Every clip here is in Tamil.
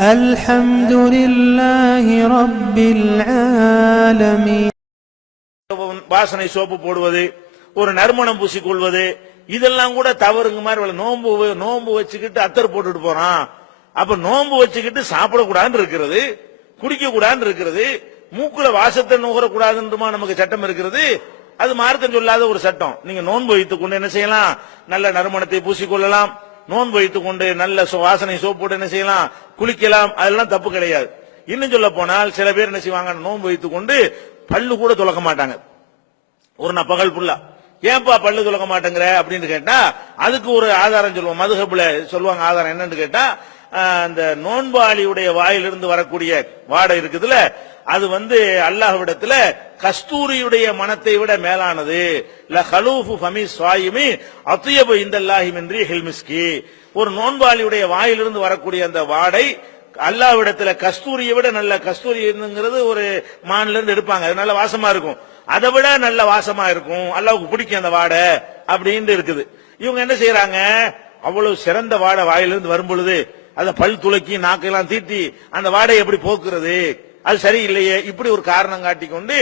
அல்ஹம்துலில்லாஹி ரப்பில் ஆலமீன். வாசனை சோப்பு போடுவது ஒரு நறுமணம் பூசி கொள்வது இதெல்லாம் கூட தவறுங்க மாதிரி நோன்பு நோன்பு வச்சுக்கிட்டு அத்தர் போட்டுட்டு போறான். அப்ப நோன்பு வச்சுக்கிட்டு சாப்பிடக்கூடாதுன்னு இருக்கிறது குடிக்க கூடாதுன்னு இருக்கிறது மூக்குல வாசத்தை நுகரக்கூடாதுன்றமா நமக்கு சட்டம் இருக்கிறது அது மார்க்கம் சொல்லாத ஒரு சட்டம். நீங்க நோன்பு வைத்துக் கொண்டு என்ன செய்யலாம்? நல்ல நறுமணத்தை பூசிக்கொள்ளலாம். நோன்பு வைத்துக் கொண்டு நல்ல சோ- வாசனை சோப்பு போட்டு என்ன செய்யலாம்? குளிக்கலாம். அதெல்லாம் தப்பு கிடையாது. இன்னும் சொல்ல போனால் சில பேர் என்ன செய்வாங்க? நோன்பு வைத்துக் கொண்டு பல்லு கூட துலக்க மாட்டாங்க. ஒரு நான் பகல் புல்லா ஏன்பா பல்லு துலக்க மாட்டேங்கிற? அப்படின்னு கேட்டா அதுக்கு ஒரு ஆதாரம் சொல்லுவோம். மதுகப்புல சொல்லுவாங்க ஆதாரம் என்னன்னு கேட்டா அந்த நோன்பாளியுடைய வாயிலிருந்து வரக்கூடிய வாடை இருக்குதுல அது வந்து அல்லாஹ்விடத்துல கஸ்தூரியுடைய மனத்தை விட மேலானது. ல ஹலூஃபு ஃபமி சுவாயிமி அத்தியபு இந்தல்லாஹி ஹில்மிஸ்கி ஒரு நோன்பாளியுடைய வாயிலிருந்து வரக்கூடிய அந்த வாடை அல்லாவிடத்துல கஸ்தூரியை விட நல்ல கஸ்தூரிங்கிறது ஒரு மான்ல இருந்து எடுப்பாங்க. அது நல்ல வாசமா இருக்கும். அதை விட நல்ல வாசமா இருக்கும். அல்லாவுக்கு பிடிக்கும் அந்த வாடை அப்படின்னு இருக்குது. இவங்க என்ன செய்யறாங்க அவ்வளவு சிறந்த வாடை வாயிலிருந்து வரும் பொழுது அதை பல் துளக்கி நாக்கெல்லாம் தீட்டி அந்த வாடையை எப்படி போக்குறது? அது சரியில்லையே. இப்படி ஒரு காரணம் காட்டிக்கொண்டு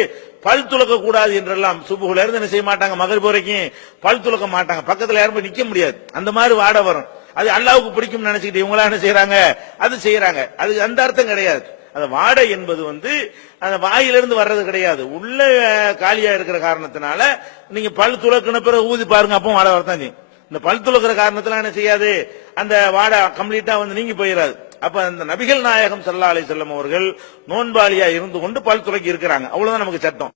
பல் துளக்க கூடாது என்றெல்லாம் சுபுகுல இருந்து என்ன செய்ய மாட்டாங்க? மகர் வரைக்கும் பல் துளக்க மாட்டாங்க. பக்கத்துல யாரும் போய் நிக்க முடியாது. அந்த மாதிரி வாடை வரும். அது அல்லாவுக்கு பிடிக்கும் நினைச்சுக்கிட்டு இவங்களா என்ன செய்யறாங்க அது செய்யறாங்க அது அந்த அர்த்தம் கிடையாது. அந்த வாடை என்பது வந்து அந்த வாயிலிருந்து வர்றது கிடையாது. உள்ள காலியா இருக்கிற காரணத்தினால நீங்க பல் துளக்குன பிறகு ஊதி பாருங்க அப்போ வாடை வரத்தான் இந்த பல் துளக்குற காரணத்துல என்ன செய்யாது? அந்த வாடை கம்ப்ளீட்டா வந்து நீங்க போயிடாது அப்ப அந்த நபிகள் நாயகம் செல்லாலை செல்லும் வஸல்லம் அவர்கள் நோன்பாளியா இருந்து கொண்டு பல் துளக்கி இருக்கிறாங்க. அவ்வளவுதான் நமக்கு சட்டம்.